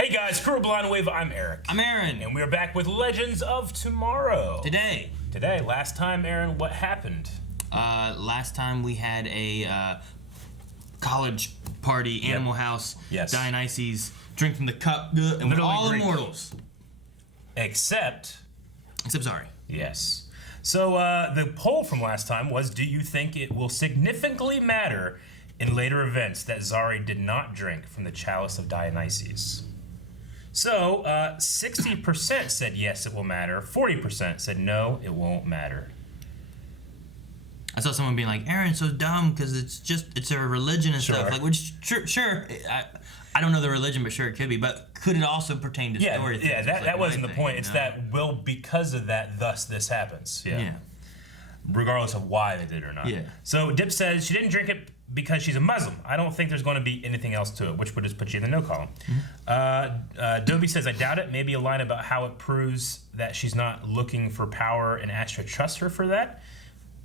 Hey guys, Crew of Blind Wave, I'm Eric. I'm Aaron. And we're back with Legends of Tomorrow. Today, last time, Aaron, what happened? Last time we had a college party, Animal House, Dionysus, drink from the cup, and we're all immortals. Except Zari. Yes. So the poll from last time was, do you think it will significantly matter in later events that Zari did not drink from the chalice of Dionysus? So 60% said yes, it will matter. 40% said no, it won't matter. I saw someone being like, Aaron's so dumb because it's a religion and stuff. Like, which sure. I don't know the religion, but sure it could be. But could it also pertain to story things? Yeah, that wasn't the point. It's that because of that, thus this happens. Yeah. Regardless of why they did it or not. Yeah. So Dip says she didn't drink it because she's a Muslim. I don't think there's going to be anything else to it, which would just put you in the no column. Dobie says, I doubt it. Maybe a line about how it proves that she's not looking for power and Astra trusts her for that.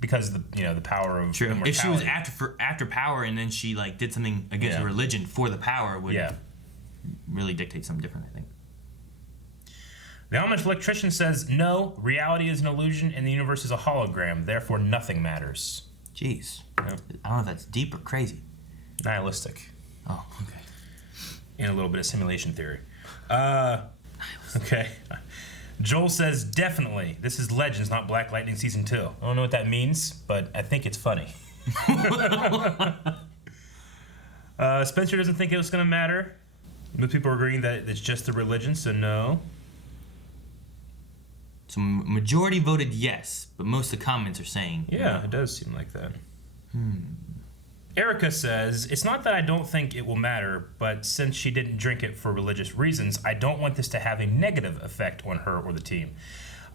Because the power of immortality. If she was after power and then she like did something against religion for the power would really dictate something different, I think. The Amish electrician says no, reality is an illusion and the universe is a hologram, therefore nothing matters. Jeez. I don't know if that's deep or crazy. Nihilistic. Oh, okay. And a little bit of simulation theory. Okay. Joel says, definitely. This is Legends, not Black Lightning Season 2. I don't know what that means, but I think it's funny. Spencer doesn't think it was going to matter. Most people are agreeing that it's just the religion, so no. So majority voted yes, but most of the comments are saying no. It does seem like that. Erica says, it's not that I don't think it will matter, but since she didn't drink it for religious reasons, I don't want this to have a negative effect on her or the team.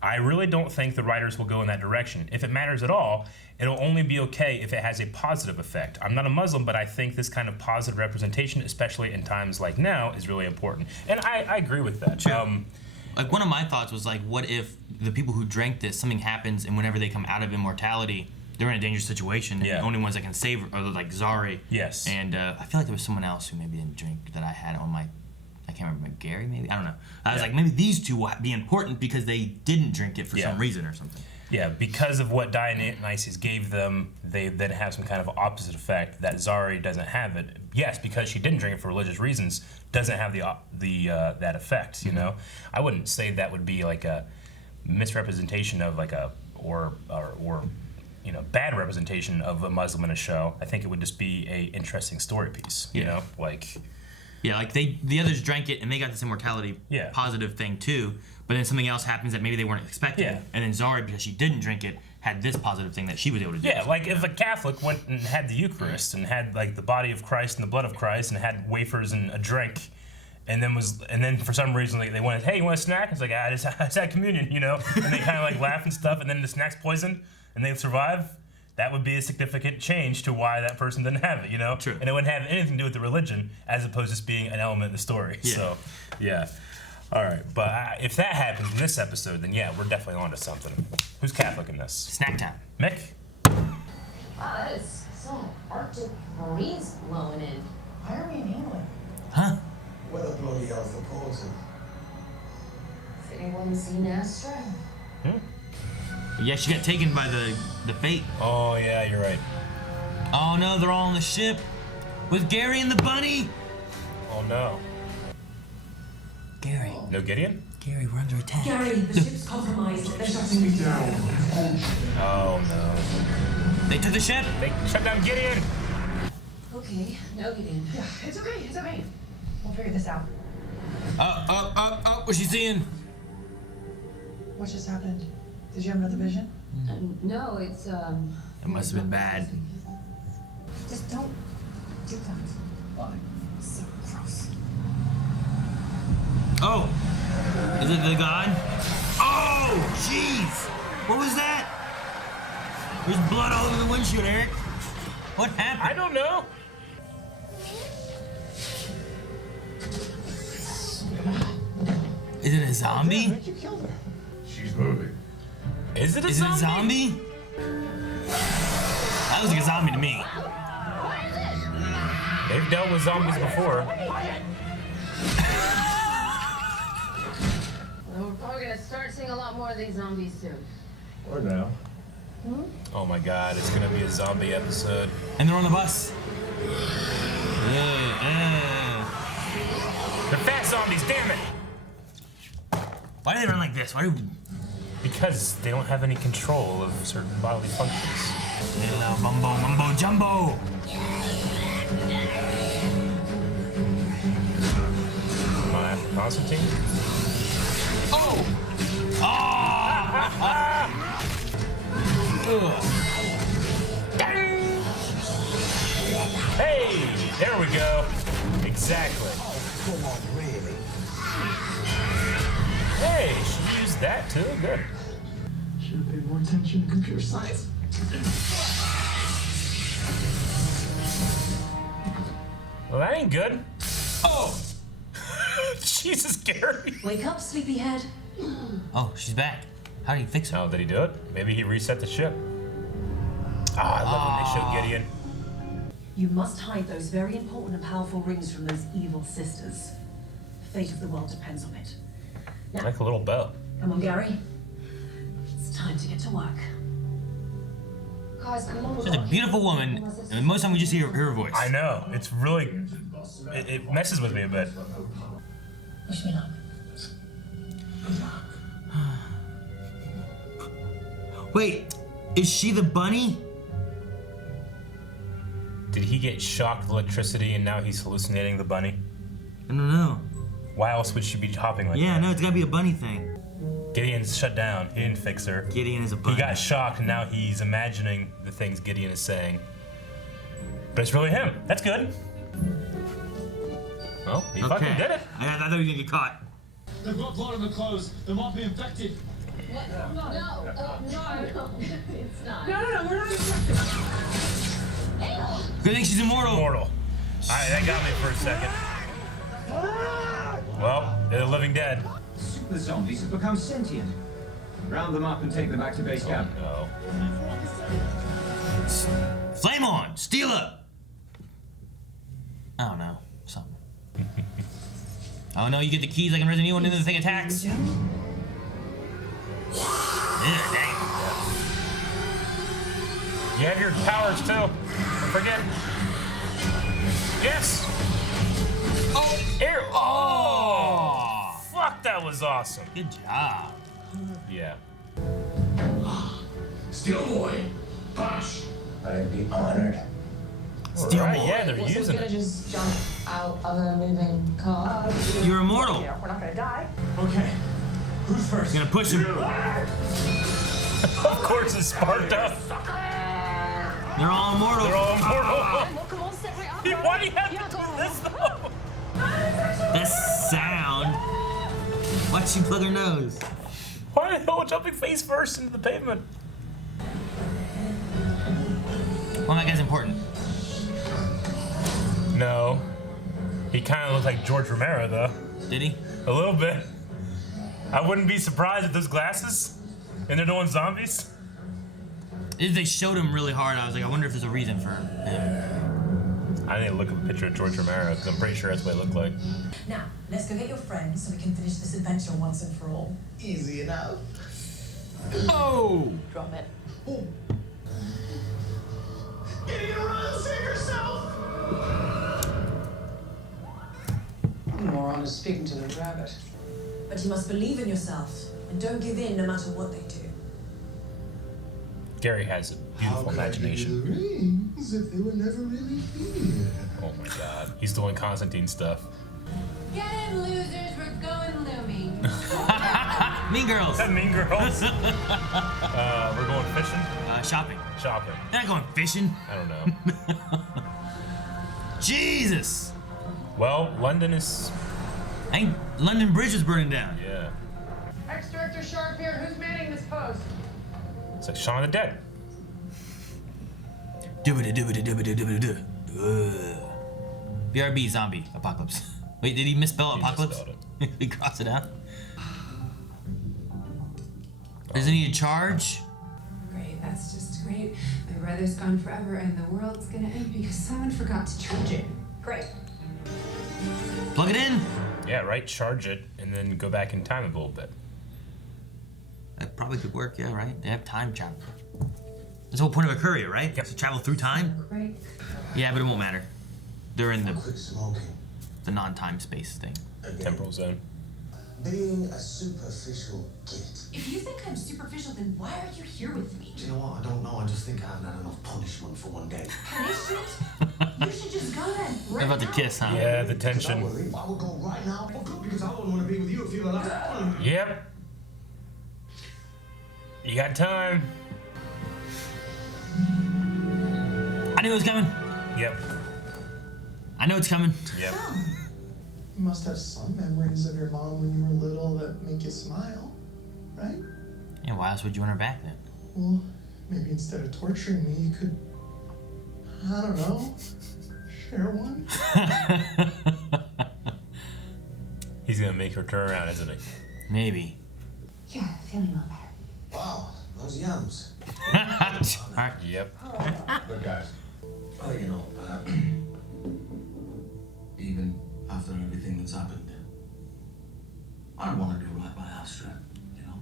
I really don't think the writers will go in that direction. If it matters at all, it'll only be okay if it has a positive effect. I'm not a Muslim, but I think this kind of positive representation, especially in times like now, is really important. And I agree with that. True. Like, one of my thoughts was, like, what if the people who drank this, something happens, and whenever they come out of immortality, they're in a dangerous situation, and the only ones that can save are like Zari. Yes. And I feel like there was someone else who maybe didn't drink that I had on my, I can't remember, Gary maybe? I don't know. I was like, maybe these two will be important because they didn't drink it for some reason or something. Yeah, because of what Dionysus gave them, they then have some kind of opposite effect that Zari doesn't have it. Yes, because she didn't drink it for religious reasons, doesn't have that effect, you know? I wouldn't say that would be like a misrepresentation of like or bad representation of a Muslim in a show. I think it would just be a interesting story piece, you know? Like... Yeah, like the others drank it and they got this immortality positive thing too, but then something else happens that maybe they weren't expecting. Yeah. And then Zari, because she didn't drink it, had this positive thing that she was able to do. Yeah, like if a Catholic went and had the Eucharist and had like the body of Christ and the blood of Christ and had wafers and a drink, and then for some reason they went, hey, you want a snack? It's like, I just had communion, you know? And they kind of like laugh and stuff, and then the snack's poison, and they survive. That would be a significant change to why that person didn't have it, you know? True. And it wouldn't have anything to do with the religion as opposed to just being an element in the story. Yeah. So, yeah. All right. But if that happens in this episode, then yeah, we're definitely onto something. Who's Catholic in this? Snack time. Mick? Wow, that is some Arctic breeze blowing in. Why are we in England? Huh? What a bloody hell's the cause of? Has anyone seen Astra? Yeah, she got taken by the fate. Oh, yeah, you're right. Oh, no, they're all on the ship with Gary and the bunny. Oh, no. Gary. No Gideon? Gary, we're under attack. Gary, the ship's compromised. They're shutting me down. Oh, no. They took the ship? They shut down Gideon. Okay, no Gideon. Yeah, it's okay. We'll figure this out. What's she seeing? What just happened? Did you have another vision? No, it's It must have been bad. Just don't do that. Why? So gross. Oh! Is it the god? Oh! Jeez! What was that? There's blood all over the windshield, Eric. What happened? I don't know. Is it a zombie? Why'd you kill her? She's moving. Is it a zombie? Is it a zombie? That looks like a zombie to me. They've dealt with zombies before. gonna start seeing a lot more of these zombies soon. Or now. Oh my god, it's gonna be a zombie episode. And they're on the bus. They're fast zombies, damn it! Why do they run like this? Why do... Because they don't have any control of certain bodily functions. Mumbo, mumbo, jumbo. Come on, after Constantine? Oh! Hey, there we go. Exactly. Come on, really? Hey, she used that too. Good. Should have paid more attention to computer science. Well, that ain't good. Oh! Jesus, Gary. Wake up, sleepyhead. Oh, she's back. How do you fix her? Oh, did he do it? Maybe he reset the ship. I love when they show Gideon. You must hide those very important and powerful rings from those evil sisters. The fate of the world depends on it. Now, Like a little bell. come on, Gary. It's time to get to work. Guys, come on. She's a beautiful woman, and most of the time we just hear her voice. I know. It's really... It messes with me a bit. Wish me luck. Wait, is she the bunny? Did he get shocked with electricity and now he's hallucinating the bunny? I don't know. Why else would she be hopping like Yeah, that? no, it's gotta be a bunny thing. Gideon's shut down. He didn't fix her. Gideon is a bunny. He got shocked and now he's imagining the things Gideon is saying. But it's really him. That's good. Well, he fucking did it. I thought he was gonna get caught. They've got blood on the clothes. They might be infected. What? No, it's not. No, we're not infected. Good thing she's immortal. Immortal. Alright, that got me for a second. Well, they're the living dead. The zombies have become sentient. Round them up and take them back to base camp. No. Flame on! Steal up! I don't know. Something. Oh no, you get the keys like in Resident Evil and then the thing attacks. Yeah, dang. You have your powers too. Don't forget. Yes! Oh, air! Oh! Fuck, that was awesome. Good job. Yeah. Steel boy. Bash. I'd be honored. Steel Alright, boy. yeah, they're So using we're gonna it. just jump out of a moving car. You're immortal. We're not gonna die. Okay. Who's first? You're gonna push him. Of course, it's Sparta. They're all immortal. They're all immortal. Well, come on, separate up. Why do you have to do this though? That sound. Why'd she plug her nose? Why the hell jumping face first into the pavement? Well, that guy's important. No. He kind of looked like George Romero though. Did he? A little bit. I wouldn't be surprised if those glasses and they're doing zombies. If they showed him really hard, I was like, I wonder if there's a reason for him. I need to look up a picture of George Romero because I'm pretty sure that's what it looked like. Now, let's go get your friends so we can finish this adventure once and for all. Easy enough. Oh! Drop it. Gideon, run! Save yourself! Moron is speaking to the rabbit. But you must believe in yourself and don't give in no matter what they do. Gary has a beautiful imagination. The rings if they were never really here. Oh my god. He's doing Constantine stuff. Get in, losers. We're going looming. Mean Girls. Mean Girls. We're going fishing? Shopping. Shopping. They're not going fishing. I don't know. Jesus. Well, London is... I think London Bridge is burning down. Yeah. Ex-Director Sharp here. Who's manning this post? It's like Shaun of the Dead. BRB zombie apocalypse. Wait, did he misspell He apocalypse? misspelled He crossed it out. Does it need a charge? Great, that's just great. My brother's gone forever and the world's gonna end because someone forgot to charge it. Great. Plug it in. Yeah, right? Charge it and then go back in time a little bit. That probably could work, yeah, right? They have time travel. That's the whole point of a courier, right? Yep. To travel through time? Great. Yeah, but it won't matter. They're in Quit smoking. the non-time space thing. Again. Temporal zone. Being a superficial git. If you think I'm superficial, then why are you here with me? Do you know what? I don't know. I just think I haven't had enough punishment for one day. Punishment? You should just go then. They're about to kiss, huh? Yeah, the Because I tension. would leave. I would go right now. Well, good, because I wouldn't want to be with you if you were last. Yep. You got time. I knew it was coming. Yep. I know it's coming. Yep. You must have some memories of your mom when you were little that make you smile, right? Yeah, why else would you want her back then? Well, maybe instead of torturing me, you could, I don't know, share one? He's gonna make her turn around, isn't he? Maybe. Yeah, feeling a little better. Wow, those yams. Alright. Yep. Good guys. Well, you know, even after everything that's happened, I want to do right by Astra, you know?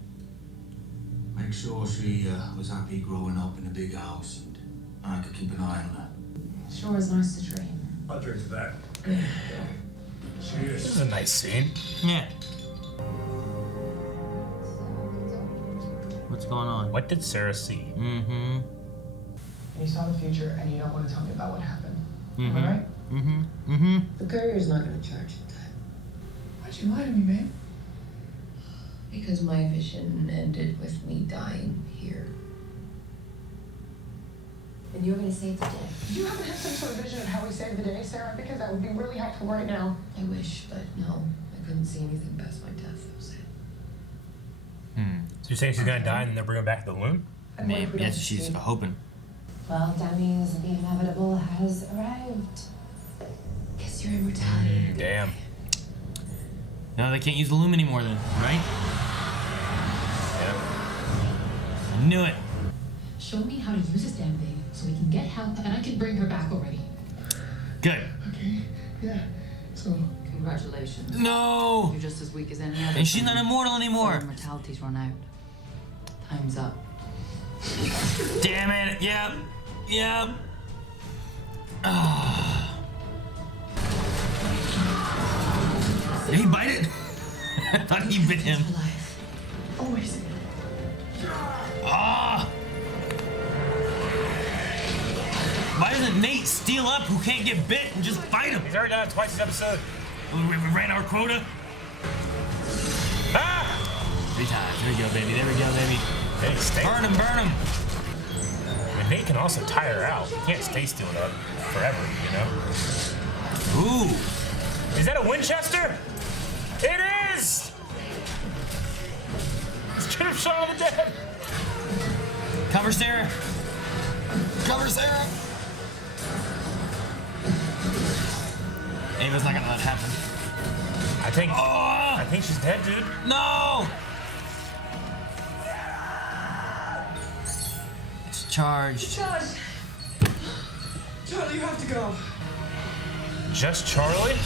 Make sure she was happy growing up in a big house and I could keep an eye on her. Sure is nice to dream. I'll drink to that. This Cheers. is a nice scene. Yeah. What's going on? What did Sarah see? Mm-hmm. And you saw the future and you don't want to tell me about what happened. Am I right? Mm-hmm. Mm-hmm. The courier's not going to charge you that. Why'd you lie to me, babe? Because my vision ended with me dying here. And you're gonna save the day. Do you happen to have some sort of vision of how we saved the day, Sarah? Because that would be really helpful right now. I wish, but no. I couldn't see anything past my death. That was it. So you're saying she's gonna die and then they'll bring her back to the loom? And what if Maybe. we don't That's what she's succeed? hoping. Well, that means the inevitable has arrived. Guess your immortality. Damn. No, they can't use the loom anymore then, right? Yep. I knew it. Show me how to use this damn thing so we can get help and I can bring her back already. Good. Okay, yeah. So, Congratulations. No! You're just as weak as any other. And she's not immortal Your anymore. immortality's run out. Time's up. Damn it. Yep. Yep. Ah. Did he bite it? I thought he bit him. Alive. always. Ah! Why doesn't Nate steal up who can't get bit and just fight him? He's already done it twice this episode. We ran our quota. Ah! 3 times. There we go, baby. There we go, baby. Hey, stay. Burn him, burn him. I mean, Nate can also tire out. He can't stay still up forever, you know? Ooh. Is that a Winchester? It is! Let's get him shot on the dead. Cover Sarah. Cover Sarah. Ava's not gonna let it happen. I think she's dead, dude. No! It's charged. Charlie, you have to go. Just Charlie?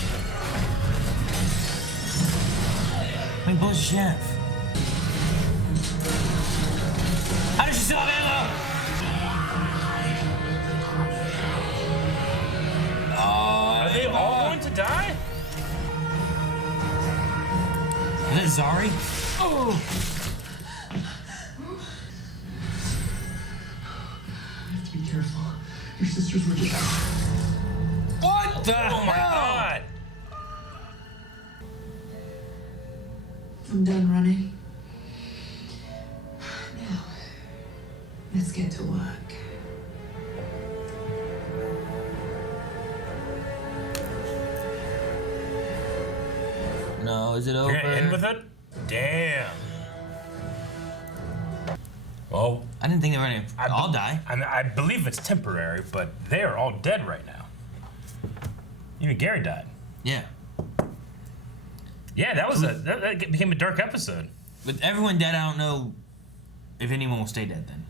How many bullets does she have? How does she still have ammo? Are they all going to die? Is that Zari? Oh! You have to be careful. Your sisters were just. What the Oh my god! I'm done running. Now, let's get to work. No, is it over? You're gonna end with it? Damn. Well, I didn't think they were gonna all die. I believe it's temporary, but they are all dead right now. Even Gary died. Yeah. Yeah, that became a dark episode. With everyone dead, I don't know if anyone will stay dead then.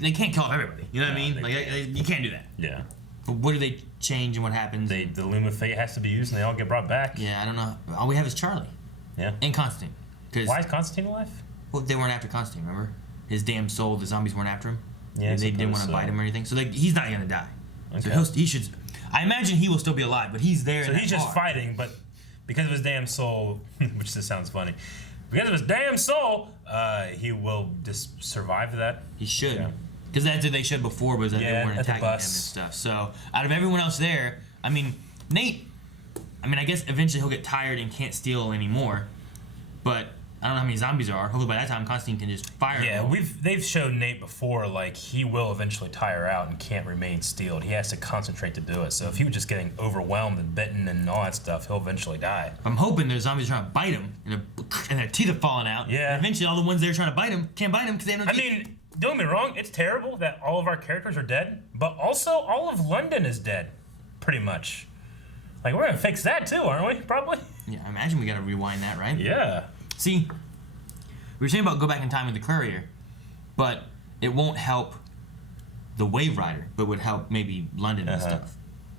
They can't kill off everybody. You know what I mean? Like, you can't do that. Yeah. But what do they change and what happens? The Loom of Fate has to be used and they all get brought back. Yeah, I don't know. All we have is Charlie. Yeah. And Constantine. Why is Constantine alive? Well, they weren't after Constantine, remember? His damn soul, the zombies weren't after him. Yeah, and they didn't want to bite him or anything. So he's not gonna die. Okay. So he should. I imagine he will still be alive, but he's there. So he's just fighting, but because of his damn soul, which just sounds funny, because of his damn soul, he will just survive that. He should, because that's what they should before, was that they weren't attacking him and stuff. So out of everyone else there, I mean, Nate. I mean, I guess eventually he'll get tired and can't steal anymore, but I don't know how many zombies there are. Hopefully by that time Constantine can just fire. Yeah, they've shown Nate before, like, he will eventually tire out and can't remain steeled. He has to concentrate to do it. So if he was just getting overwhelmed and bitten and all that stuff, he'll eventually die. I'm hoping there's zombies trying to bite him and their teeth are falling out. Yeah. And eventually all the ones there trying to bite him can't bite him because they have no teeth. I mean, don't get me wrong, it's terrible that all of our characters are dead, but also all of London is dead, pretty much. Like, we're gonna fix that too, aren't we? Probably. Yeah, I imagine we gotta rewind that, right? Yeah. See, we were saying about go back in time with the courier, but it won't help the Wave Rider, but would help maybe London and stuff.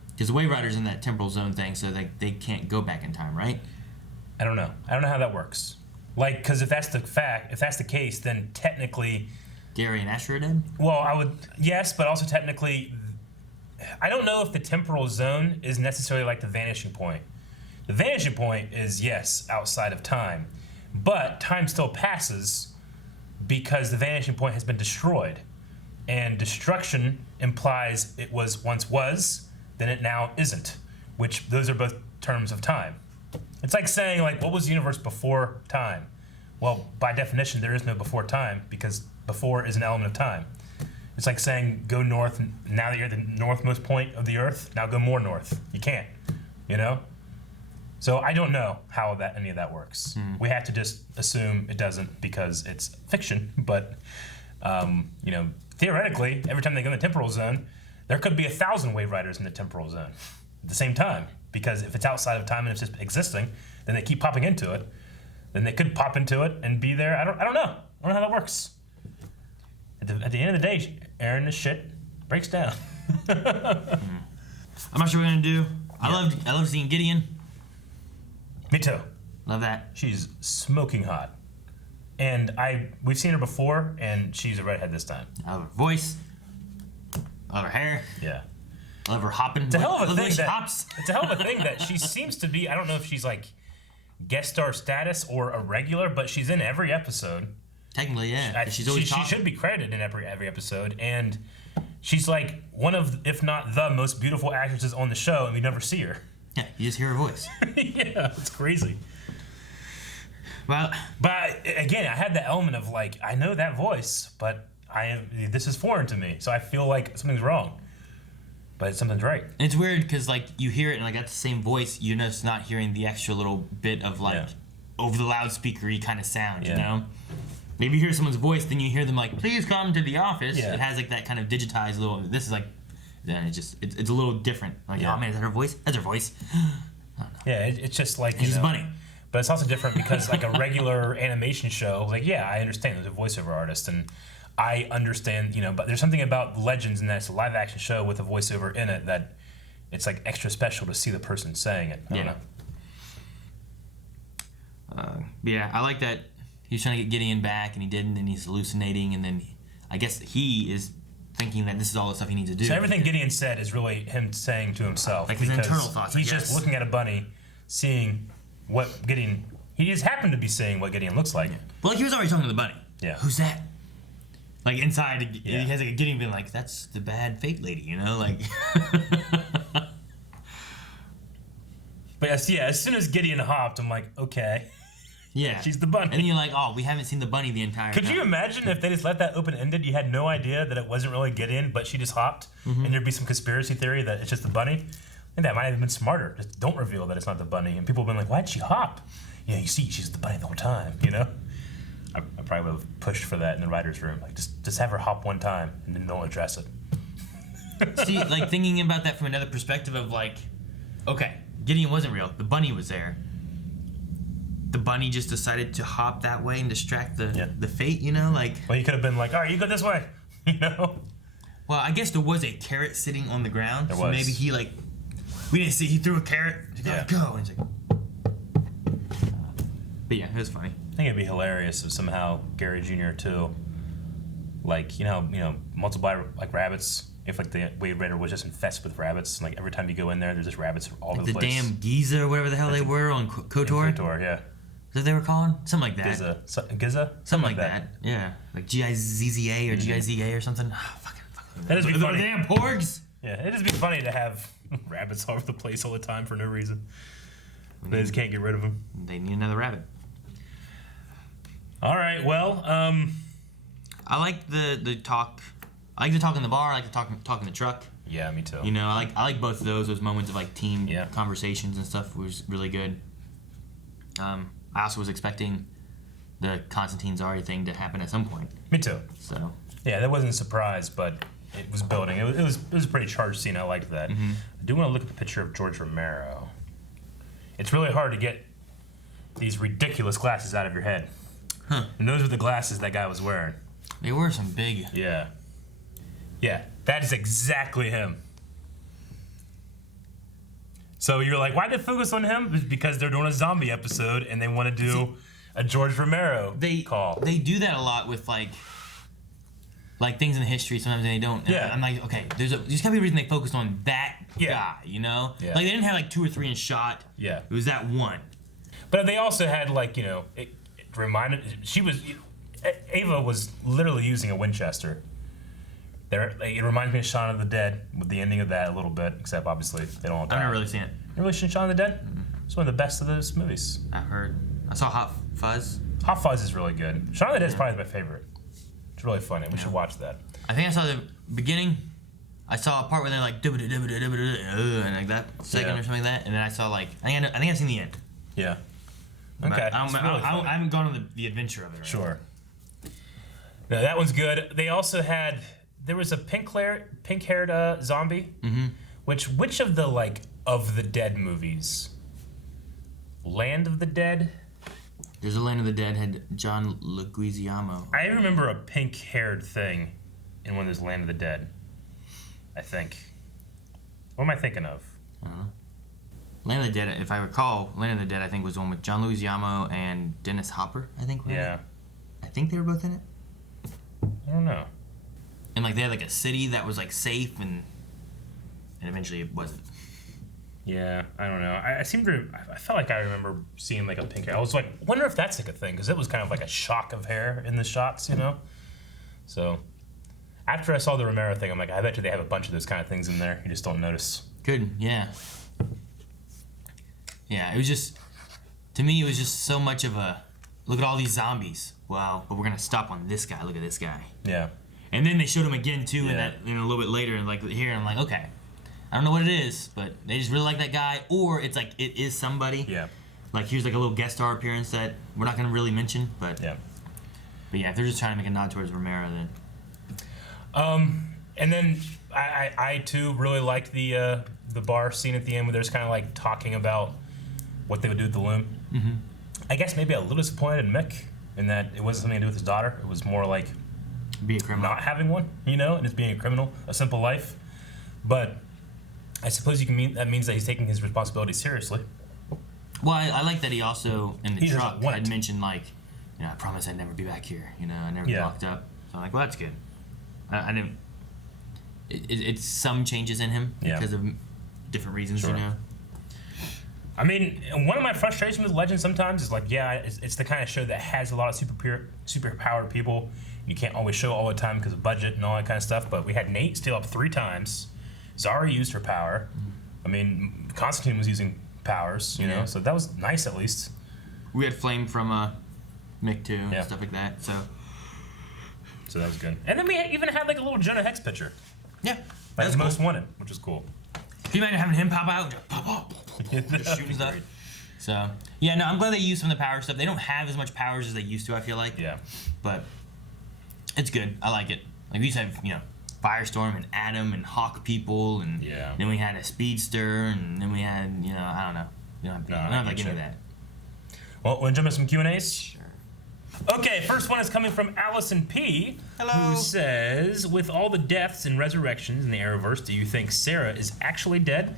Because the Wave Rider's in that temporal zone thing, so they can't go back in time, right? I don't know. I don't know how that works. Like, because if that's the case, then technically, Gary and Asher are dead? Well, yes, but also technically, I don't know if the temporal zone is necessarily like the vanishing point. The vanishing point is, yes, outside of time, but time still passes because the vanishing point has been destroyed. And destruction implies it once was, then it now isn't, which those are both terms of time. It's like saying, like, what was the universe before time? Well, by definition, there is no before time because before is an element of time. It's like saying, go north, now that you're at the northmost point of the earth, now go more north. You can't, you know? So I don't know how any of that works. We have to just assume it doesn't because it's fiction, but, you know, theoretically, every time they go in the temporal zone, there could be 1,000 Wave Riders in the temporal zone at the same time, because if it's outside of time and it's just existing, then they keep popping into it, then they could pop into it and be there. I don't know. I don't know how that works. At the end of the day, Aaron, this shit breaks down. I'm not sure what we're gonna do. I love seeing Gideon. Me too. Love that. She's smoking hot. And we've seen her before, and she's a redhead this time. I love her voice. I love her hair. Yeah. I love her hopping. It's a hell of a thing hops. It's a hell of a thing that she seems to be, I don't know if she's like guest star status or a regular, but she's in every episode. Technically, yeah. She she should be credited in every episode, and she's like one of, if not the most beautiful actresses on the show, and we never see her. Yeah, you just hear her voice. Yeah, it's crazy. Well, but again, I had the element of like, I know that voice, but this is foreign to me, so I feel like something's wrong. But something's right. It's weird because like you hear it and like that's the same voice, you're just not hearing the extra little bit of like over the loudspeaker-y kind of sound, you know? Maybe you hear someone's voice, then you hear them like, please come to the office. Yeah. It has like that kind of digitized little, this is like, then it's a little different. Like, oh man, is that her voice? That's her voice. Yeah, it's just like, she's funny. But it's also different because like a regular animation show, like, yeah, I understand there's a voiceover artist and I understand, you know, but there's something about Legends and that it's a live action show with a voiceover in it that it's like extra special to see the person saying it. I don't know. Yeah, I like that he's trying to get Gideon back and he didn't, and he's hallucinating, and then I guess he is thinking that this is all the stuff he needs to do. So everything Gideon said is really him saying to himself. Like his internal thoughts, He's just looking at a bunny, seeing what Gideon, he just happened to be seeing what Gideon looks like. Well, like he was already talking to the bunny. Yeah. Who's that? Like inside, he has like a Gideon being like, that's the bad fate lady, you know? Like. But as soon as Gideon hopped, I'm like, okay. Yeah. She's the bunny. And then you're like, oh, we haven't seen the bunny the entire time. Could you imagine if they just let that open-ended, you had no idea that it wasn't really Gideon, but she just hopped, and there'd be some conspiracy theory that it's just the bunny? I think that might have been smarter. Just don't reveal that it's not the bunny. And people have been like, why'd she hop? Yeah, you see, she's the bunny the whole time, you know? I probably would have pushed for that in the writer's room. Like, just have her hop one time, and then don't address it. See, like, thinking about that from another perspective of, like, okay, Gideon wasn't real. The bunny was there. The bunny just decided to hop that way and distract the fate, you know? Like, well, you could have been like, all right, you go this way, you know? Well, I guess there was a carrot sitting on the ground. There so was. Maybe he, like, we didn't see, he threw a carrot. He go, go. And he's like, But yeah, it was funny. I think it'd be hilarious if somehow Gary Jr. too, like, you know, multiply like rabbits. If like the Wade Raider was just infested with rabbits, and like every time you go in there, there's just rabbits all over Like the the place. damn Giza or whatever the hell they were on KOTOR. KOTOR, yeah. Is that what they were calling? Something like that. Giza? Something like that. Yeah. Like Gizza or Giza or something. Oh, fucking. That'd just be funny. The damn porgs. Yeah, it'd just be funny to have rabbits all over the place all the time for no reason. They just can't get rid of them. They need another rabbit. All right, well, I like the talk. I like the talk in the bar. I like the talk in the truck. Yeah, me too. You know, I like both of those. Those moments of like team conversations and stuff was really good. I also was expecting the Constantine Zari thing to happen at some point. Me too. So yeah, that wasn't a surprise, but it was building. It was a pretty charged scene. I liked that. I do want to look at the picture of George Romero. It's really hard to get these ridiculous glasses out of your head. Huh. And those are the glasses that guy was wearing. They were some big. Yeah. Yeah, that is exactly him. So you're like, why did they focus on him? It's because they're doing a zombie episode and they want to do a George Romero call. They do that a lot with like things in the history sometimes they don't. Yeah. I'm like, okay, there's gotta be a reason they focused on that guy, you know? Yeah. Like they didn't have like 2 or 3 in shot. Yeah. It was that one. But they also had like, you know, it reminded, Ava was literally using a Winchester. It reminds me of Shaun of the Dead with the ending of that a little bit, except obviously they don't all die. I've never really seen it. You really seen Shaun of the Dead? It's one of the best of those movies. I heard. I saw Hot Fuzz. Hot Fuzz is really good. Shaun of the Dead is probably my favorite. It's really funny. We should watch that. I think I saw the beginning. I saw a part where they're like and like that second or something like that, and then I saw like I think I've seen the end. Yeah. But Okay. I haven't gone on the adventure of it. Right? Sure. No, that one's good. They also had there was a pink-haired zombie. Mm-hmm. Which of the like of the Dead movies? Land of the Dead. There's a Land of the Dead had John Leguizamo. I remember a pink-haired thing in one of those Land of the Dead. I think. What am I thinking of? I don't know. Land of the Dead, if I recall, Land of the Dead I think was the one with John Leguizamo and Dennis Hopper. I think. Yeah. I think they were both in it. I don't know. And like they had like a city that was like safe and eventually it wasn't. Yeah, I don't know. I felt like I remember seeing like a pink hair. I was like, wonder if that's like a thing, because it was kind of like a shock of hair in the shots, you know? So, after I saw the Romero thing, I'm like, I bet you they have a bunch of those kind of things in there. You just don't notice. Good, yeah. Yeah, it was just, to me, it was just so much of a, look at all these zombies. Wow, but we're going to stop on this guy. Look at this guy. Yeah. And then they showed him again, too, and that, you know, a little bit later, and like here, I'm like, okay. I don't know what it is, but they just really like that guy, or it's like it is somebody. Yeah. Like here's like a little guest star appearance that we're not gonna really mention, but yeah. But yeah, if they're just trying to make a nod towards Romero, then. And then I too really liked the bar scene at the end where they're just kind of like talking about what they would do with the loom. Mm-hmm. I guess maybe a little disappointed in Mick in that it wasn't something to do with his daughter. It was more like be a criminal, not having one, you know, and just being a criminal, a simple life. But I suppose that means that he's taking his responsibility seriously. Well, I like that he also in the He doesn't truck want had it. mentioned like, you know, I promise I'd never be back here. You know, I'd never be Yeah. locked up. So I'm like, well, that's good. I didn't. It's some changes in him because of different reasons, Sure. you know. I mean, one of my frustrations with Legends sometimes is like, yeah, it's the kind of show that has a lot of super powered people. You can't always show all the time because of budget and all that kind of stuff. But we had Nate steal up 3 times. Zara used her power. I mean, Constantine was using powers, you know, so that was nice at least. We had Flame from Mick too, Yeah. stuff like that. So that was good. And then we even had like a little Jonah Hex picture. Yeah, Like that's Most cool. Wanted, which is cool. Can you imagine having him pop out, just pop, just shooting stuff? So yeah, no, I'm glad they used some of the power stuff. They don't have as much powers as they used to, I feel like. Yeah. But it's good. I like it. Like we used to have, you know, Firestorm and Atom and Hawk people, and then we had a Speedster, and then we had, you know, I don't know. We don't have like any of that. Well, want to jump into some Q&As? Sure. Okay, first one is coming from Allison P. Hello. Who says, with all the deaths and resurrections in the Arrowverse, do you think Sarah is actually dead?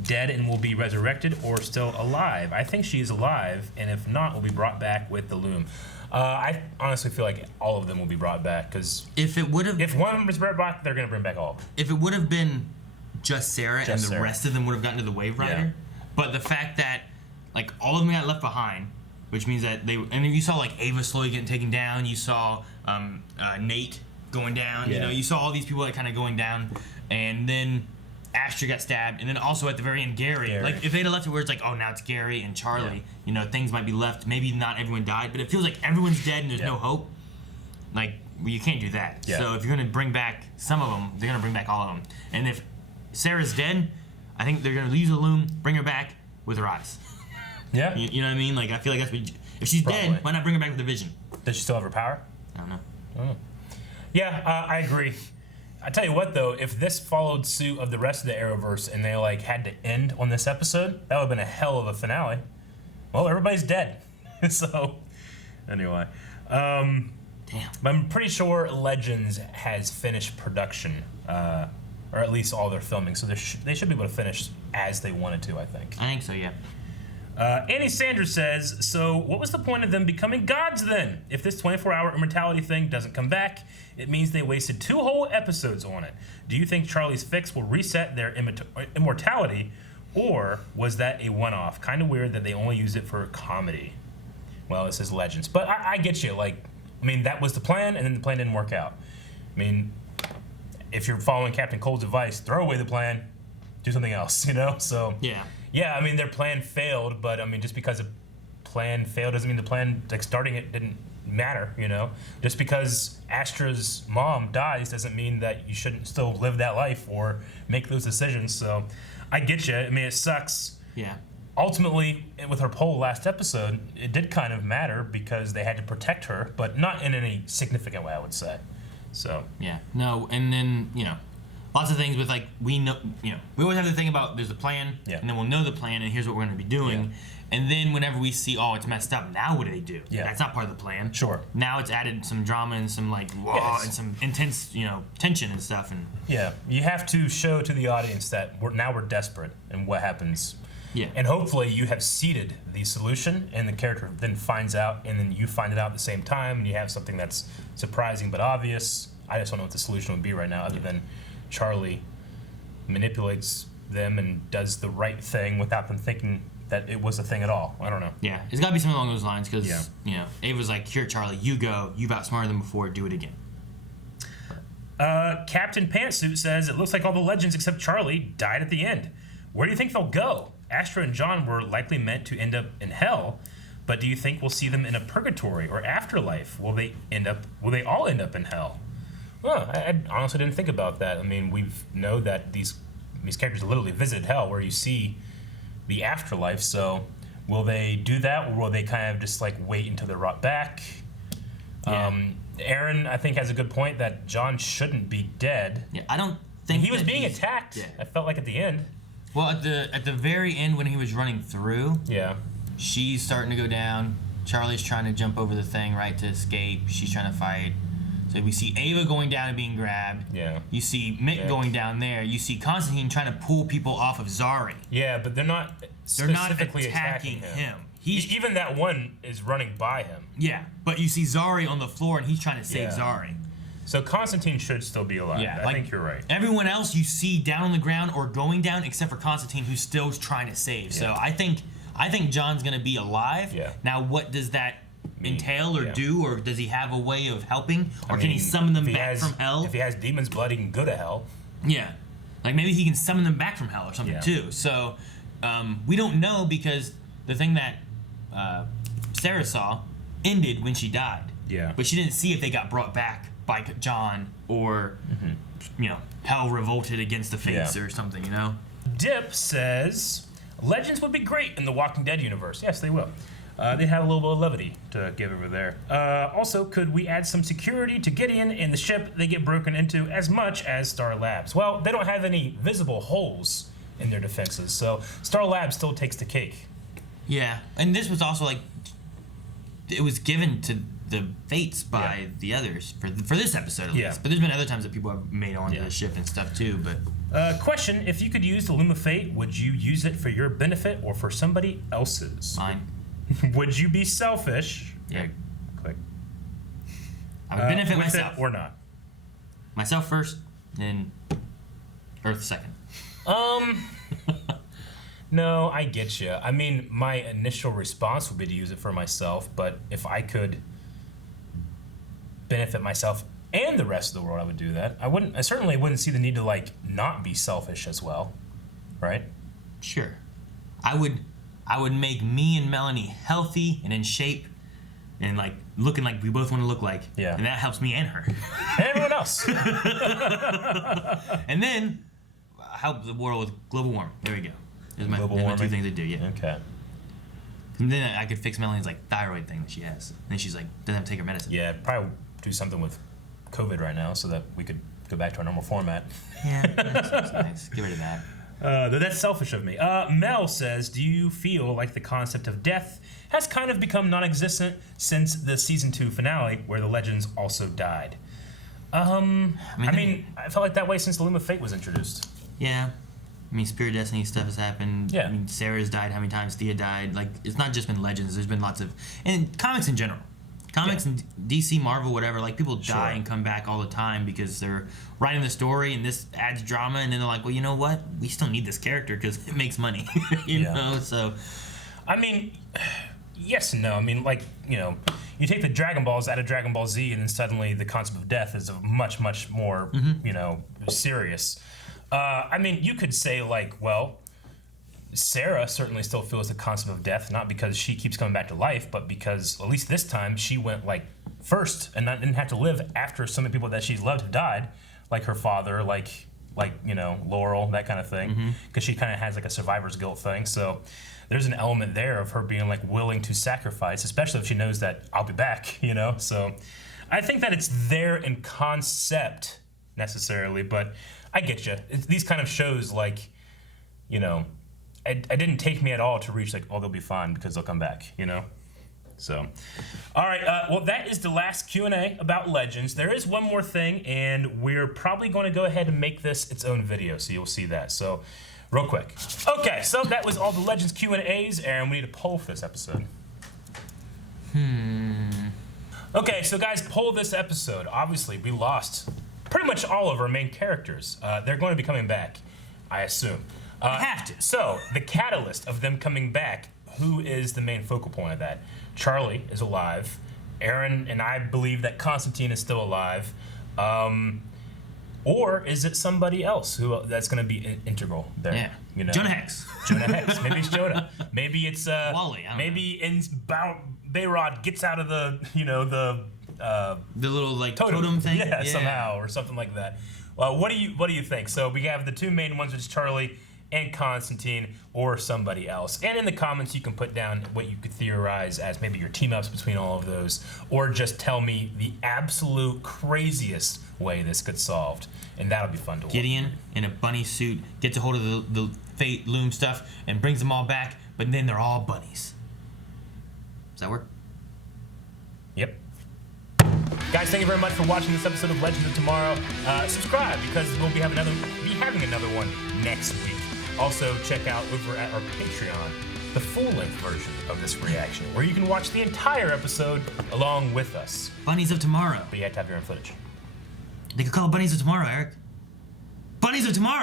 dead and will be resurrected, or still alive? I think she is alive, and if not, will be brought back with the loom. I honestly feel like all of them will be brought back, because if one of them is brought back, they're going to bring back all of them. If it would have been just Sarah and the rest of them would have gotten to the Wave Rider, but the fact that like all of them got left behind, which means that you saw like Ava slowly getting taken down, you saw Nate going down, you saw all these people like kind of going down, and then Astra got stabbed, and then also at the very end Gary. Like if they'd have left it where it's like, oh, now it's Gary and Charlie, things might be left, maybe not everyone died, but it feels like everyone's dead and there's no hope. Like, well, you can't do that. So if you're gonna bring back some of them, they're gonna bring back all of them. And if Sarah's dead, I think they're gonna use the loom, bring her back with her eyes. Yeah. You know what I mean? Like, I feel like that's what if she's dead, why not bring her back with the vision? Does she still have her power? I don't know. Oh. Yeah, I agree. I tell you what, though, if this followed suit of the rest of the Arrowverse and they like had to end on this episode, that would have been a hell of a finale. Well, everybody's dead. So, anyway. Damn. But I'm pretty sure Legends has finished production, or at least all their filming, so they should be able to finish as they wanted to, I think. I think so, yeah. Annie Sanders says, so what was the point of them becoming gods then? If this 24-hour immortality thing doesn't come back, it means they wasted 2 whole episodes on it. Do you think Charlie's fix will reset their immortality, or was that a one-off? Kind of weird that they only used it for comedy. Well, this is Legends. But I get you. Like, I mean, that was the plan, and then the plan didn't work out. I mean, if you're following Captain Cold's advice, throw away the plan, do something else, So yeah, I mean, their plan failed, but I mean, just because a plan failed doesn't mean the plan, like starting it, didn't matter, Just because Astra's mom dies doesn't mean that you shouldn't still live that life or make those decisions. So I get you. I mean, it sucks. Yeah. Ultimately, with her poll last episode, it did kind of matter because they had to protect her, but not in any significant way, I would say. So yeah, no, and then lots of things with like we know, we always have to think about there's a plan, and then we'll know the plan, and here's what we're going to be doing, and then whenever we see it's messed up, now what do they do? That's not part of the plan. Sure. Now it's added some drama and some like and some intense tension and stuff, and you have to show to the audience that we're desperate, and what happens. Yeah. And hopefully you have seeded the solution, and the character then finds out, and then you find it out at the same time, and you have something that's surprising but obvious. I just don't know what the solution would be right now, other than Charlie manipulates them and does the right thing without them thinking that it was a thing at all. I don't know. Yeah, it's got to be something along those lines, because Ava's like, here, Charlie, you go. You've outsmarted them before. Do it again. Captain Pantsuit says, it looks like all the Legends except Charlie died at the end. Where do you think they'll go? Astra and John were likely meant to end up in hell, but do you think we'll see them in a purgatory or afterlife? Will they all end up in hell? Well, I honestly didn't think about that. I mean, we know that these characters literally visit hell, where you see the afterlife. So, will they do that, or will they kind of just like wait until they're brought back? Yeah. Aaron, I think, has a good point that John shouldn't be dead. Yeah, I don't think he was being attacked. Yeah. I felt like at the end. Well, at the very end when he was running through, she's starting to go down. Charlie's trying to jump over the thing, right, to escape. She's trying to fight. So we see Ava going down and being grabbed. Yeah. You see Mick going down there. You see Constantine trying to pull people off of Zari. Yeah, but they're not specifically attacking him. Even that one is running by him. Yeah, but you see Zari on the floor, and he's trying to save Zari. So Constantine should still be alive. Yeah, I think you're right. Everyone else you see down on the ground or going down, except for Constantine, who's still trying to save. Yeah. So I think John's gonna be alive. Yeah. Now, what does that entail or do, or does he have a way of helping, or can he summon them back from hell? If he has demon's blood, he can go to hell. Yeah, like maybe he can summon them back from hell or something too. So we don't know, because the thing that Sarah saw ended when she died. Yeah. But she didn't see if they got brought back by John, or hell revolted against the fates or something. Dip says Legends would be great in the Walking Dead universe. Yes, they will. They have a little bit of levity to give over there. Also, could we add some security to Gideon and the ship they get broken into as much as Star Labs? Well, they don't have any visible holes in their defenses, so Star Labs still takes the cake. Yeah, and this was also like, it was given to the fates by the others for this episode at least. But there's been other times that people have made onto the ship and stuff too. But Question: if you could use the Loom of Fate, would you use it for your benefit or for somebody else's? Mine. Would you be selfish? Yeah. Click. I would benefit with myself. it or not? Myself first, then Earth second. No, I get you. I mean, my initial response would be to use it for myself, but if I could benefit myself and the rest of the world, I would do that. I certainly wouldn't see the need to like not be selfish as well, right? Sure. I would make me and Melanie healthy and in shape and like looking like we both want to look like. Yeah. And that helps me and her. And everyone else. And then help the world with global warming. There we go. There's my, Global there's my warming. 2 things to do, yeah. Okay. And then I could fix Melanie's like thyroid thing that she has. And then she's like, doesn't have to take her medicine. Yeah, probably do something with COVID right now so that we could go back to our normal format. Yeah, that's nice. Get rid of that. That's selfish of me. Mel says, do you feel like the concept of death has kind of become non-existent since the season 2 finale where the legends also died? I mean, I felt like that way since the Loom of Fate was introduced. Yeah. I mean, Spirit Destiny stuff has happened. Yeah. I mean, Sarah's died. How many times Thea died? Like, it's not just been Legends. There's been lots of... And comics in general. Comics and DC, Marvel, whatever. Like, people die and come back all the time because they're writing the story and this adds drama. And then they're like, well, you know what? We still need this character because it makes money. you know? So... I mean... Yes and no. I mean, like, you know, you take the Dragon Balls out of Dragon Ball Z and then suddenly the concept of death is much, much more, you know, serious. I mean, you could say, like, well, Sarah certainly still feels the concept of death, not because she keeps coming back to life, but because, at least this time, she went, like, first and didn't have to live after so many people that she's loved have died, like her father, like you know, Laurel, that kind of thing, because she kind of has, like, a survivor's guilt thing, so there's an element there of her being, like, willing to sacrifice, especially if she knows that I'll be back, you know, so I think that it's there in concept, necessarily, but I get you. These kind of shows, like, you know, it didn't take me at all to reach, like, oh, they'll be fine because they'll come back, you know? So, all right, well, that is the last Q&A about Legends. There is one more thing, and we're probably going to go ahead and make this its own video, so you'll see that. So, real quick. Okay, so that was all the Legends Q&As, and we need a poll for this episode. Okay, so guys, poll this episode. Obviously, we lost pretty much all of our main characters. They're going to be coming back, I assume. have to. So, the catalyst of them coming back, who is the main focal point of that? Charlie is alive. Aaron and I believe that Constantine is still alive. Or is it somebody else that's going to be integral there? Yeah. You know? Jonah Hex. Jonah Hex. Maybe it's Jonah. Maybe it's Wally. I don't know. Bayrod gets out of the the little like totem thing. Yeah, somehow or something like that. Well, what do you think? So we have the two main ones, which is Charlie and Constantine, or somebody else. And in the comments, you can put down what you could theorize as maybe your team-ups between all of those, or just tell me the absolute craziest way this could solved, and that'll be fun to watch. Gideon in a bunny suit gets a hold of the Fate Loom stuff and brings them all back, but then they're all bunnies. Does that work? Yep. Guys, thank you very much for watching this episode of Legends of Tomorrow. Subscribe, because we'll be having another one next week. Also, check out over at our Patreon the full-length version of this reaction, where you can watch the entire episode along with us. Bunnies of Tomorrow. But you have to have your own footage. They could call it Bunnies of Tomorrow, Eric. Bunnies of Tomorrow!